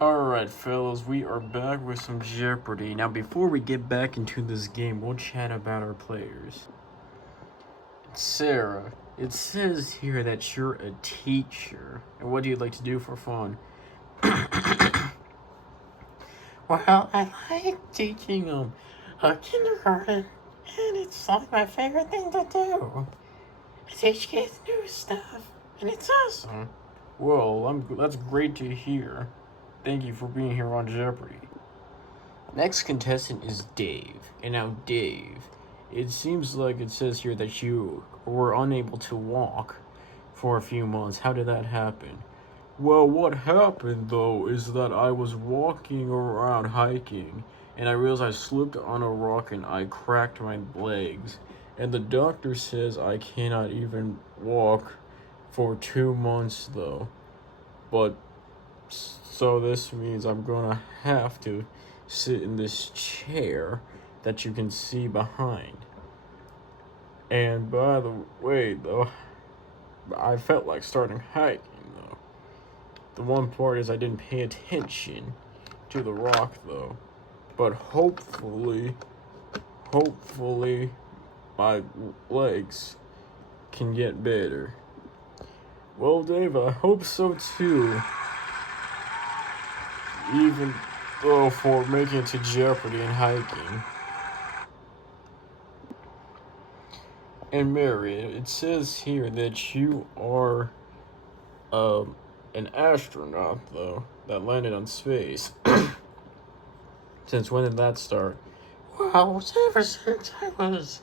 Alright, fellas, we are back with some Jeopardy. Now, before we get back into this game, we'll chat about our players. Sarah, it says here that you're a teacher. And what do you like to do for fun? Well, I like teaching kindergarten, and it's like my favorite thing to do. I teach kids new stuff, and it's awesome. Well, that's great to hear. Thank you for being here on Jeopardy. Next contestant is Dave. And now, Dave, it seems like it says here that you were unable to walk for a few months. How did that happen? Well, what happened though is that I was walking around hiking and I realized I slipped on a rock and I cracked my legs. And the doctor says I cannot even walk for 2 months though. But so this means I'm gonna have to sit in this chair that you can see behind. And by the way though, I felt like starting hiking though. The one part is I didn't pay attention to the rock though. But hopefully my legs can get better. Well, Dave, I hope so too. Even though for making it to Jeopardy and hiking. And Mary, it says here that you are an astronaut though that landed on space. Since when did that start? Well, ever since I was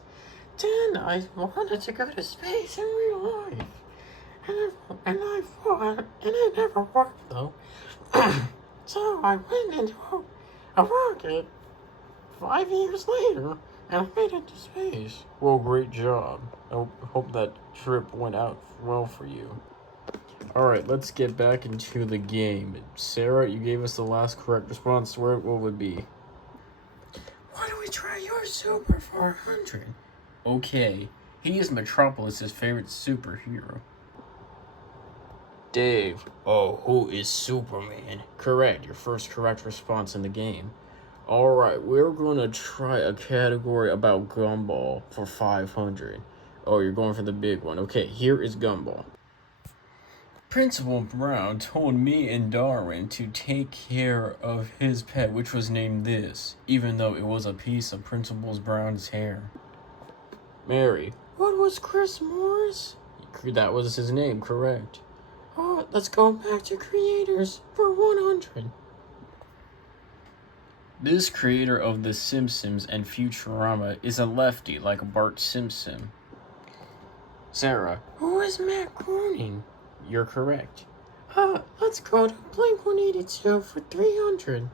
10, I wanted to go to space in real life. And I fought, and it never worked though. So I went into a rocket 5 years later, and I made it to space. Well, great job. I hope that trip went out well for you. Alright, let's get back into the game. Sarah, you gave us the last correct response. What would it be? Why don't we try your Super 400? Okay, he is Metropolis's favorite superhero. Dave, oh, who is Superman? Correct, your first correct response in the game. Alright, we're gonna try a category about Gumball for 500. Oh, you're going for the big one. Okay, here is Gumball. Principal Brown told me and Darwin to take care of his pet, which was named this, even though it was a piece of Principal Brown's hair. Mary, What was Chris Morris? that was his name, correct. Oh, let's go back to creators for 100. This creator of The Simpsons and Futurama is a lefty like Bart Simpson. Sarah, Who is Matt Groening? you're correct. Let's go to Blink-182 for 300.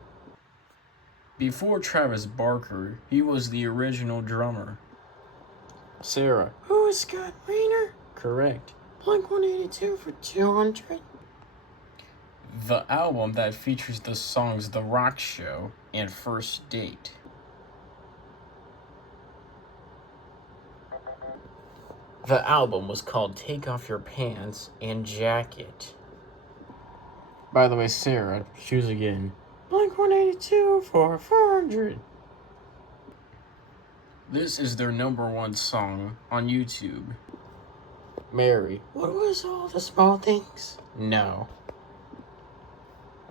Before Travis Barker, he was the original drummer. Sarah, Who is Scott Raynor? correct. Blink-182 for 200. The album that features the songs The Rock Show and First Date. The album was called Take Off Your Pants and Jacket. By the way, Sarah, choose again. Blink-182 for 400. This is their #1 song on YouTube. Mary, What was All the Small Things? no.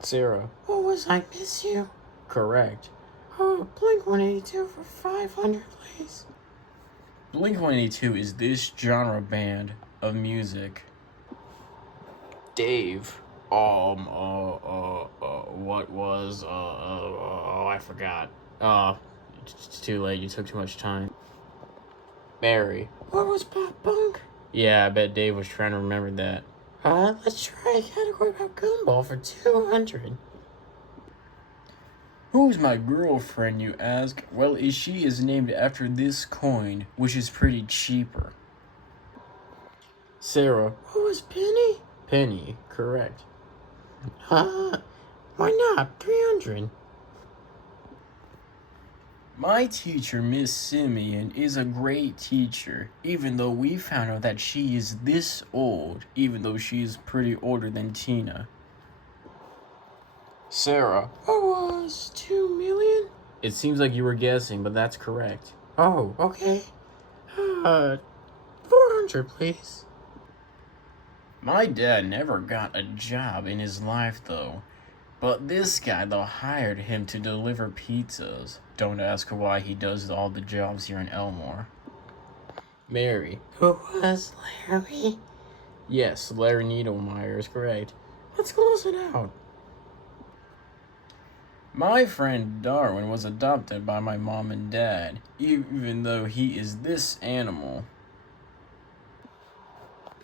Sarah, What was I Miss You? correct. Blink-182 for 500, please. Blink-182 is this genre band of music. Dave, what was, I forgot. It's too late, you took too much time. Mary, What was Pop Punk? yeah, I bet Dave was trying to remember that. Let's try a category about Gumball for 200. Who's my girlfriend, you ask? Well, she is named after this coin, which is pretty cheaper. Sarah, What was Penny? Penny, correct. Why not? 300. My teacher, Miss Simeon, is a great teacher, even though we found out that she is this old, even though she is pretty older than Tina. Sarah. What was 2 million? It seems like you were guessing, but that's correct. Oh, okay. 400, please. My dad never got a job in his life, though. But this guy, though, hired him to deliver pizzas. Don't ask why he does all the jobs here in Elmore. Mary. Who was Larry? Yes, Larry Needlemeyer is correct. Let's close it out. My friend Darwin was adopted by my mom and dad, even though he is this animal.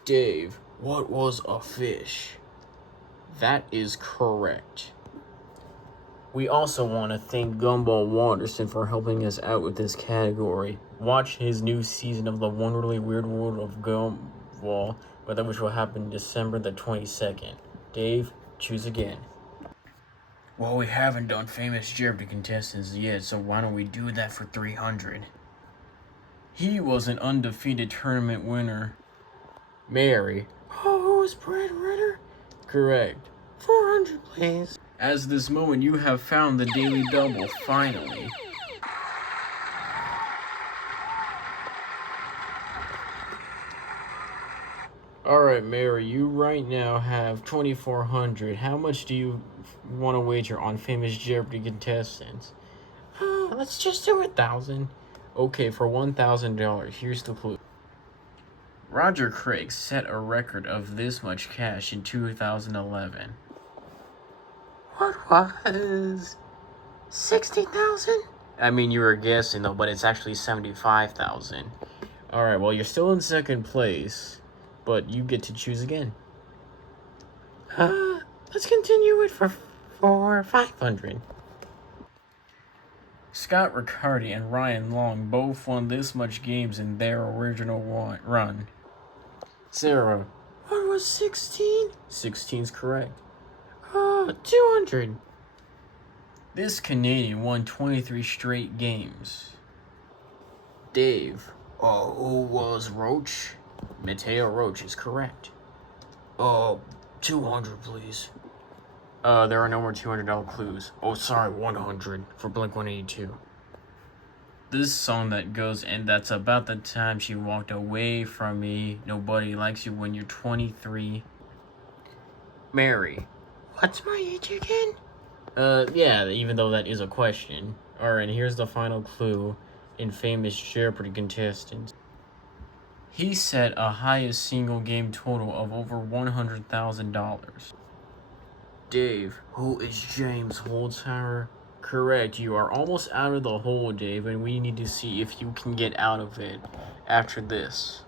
Dave, what was a fish? That is correct. We also want to thank Gumball Wanderson for helping us out with this category. Watch his new season of The Wonderfully Weird World of Gumball, which will happen December the 22nd. Dave, choose again. Well, we haven't done famous Jeopardy contestants yet, so why don't we do that for 300? He was an undefeated tournament winner. Mary. Oh, who was Brad Ritter? Correct. 400, please. As this moment, you have found the Daily Double, finally. Alright, Mary, you right now have 2,400. How much do you want to wager on famous Jeopardy contestants? Let's just do 1,000. Okay, for $1,000, here's the clue. Roger Craig set a record of this much cash in 2011. What was 60,000? I mean, you were guessing though, but it's actually 75,000. Alright, well, you're still in second place, but you get to choose again. Let's continue it for 500. Scott Riccardi and Ryan Long both won this much games in their original run. Sarah. What was 16? 16's correct. 200. This Canadian won 23 straight games. Dave. Who was Roach? Mateo Roach is correct. 200, please. There are no more $200 clues. Oh, sorry, 100 for Blink-182. This song that goes, and that's about the time she walked away from me. Nobody likes you when you're 23. Mary. What's my age again? Yeah, even though that is a question. Alright, here's the final clue in famous Jeopardy contestants. He set a highest single game total of over $100,000. Dave, who is James Holzhauer? Correct, you are almost out of the hole, Dave, and we need to see if you can get out of it after this.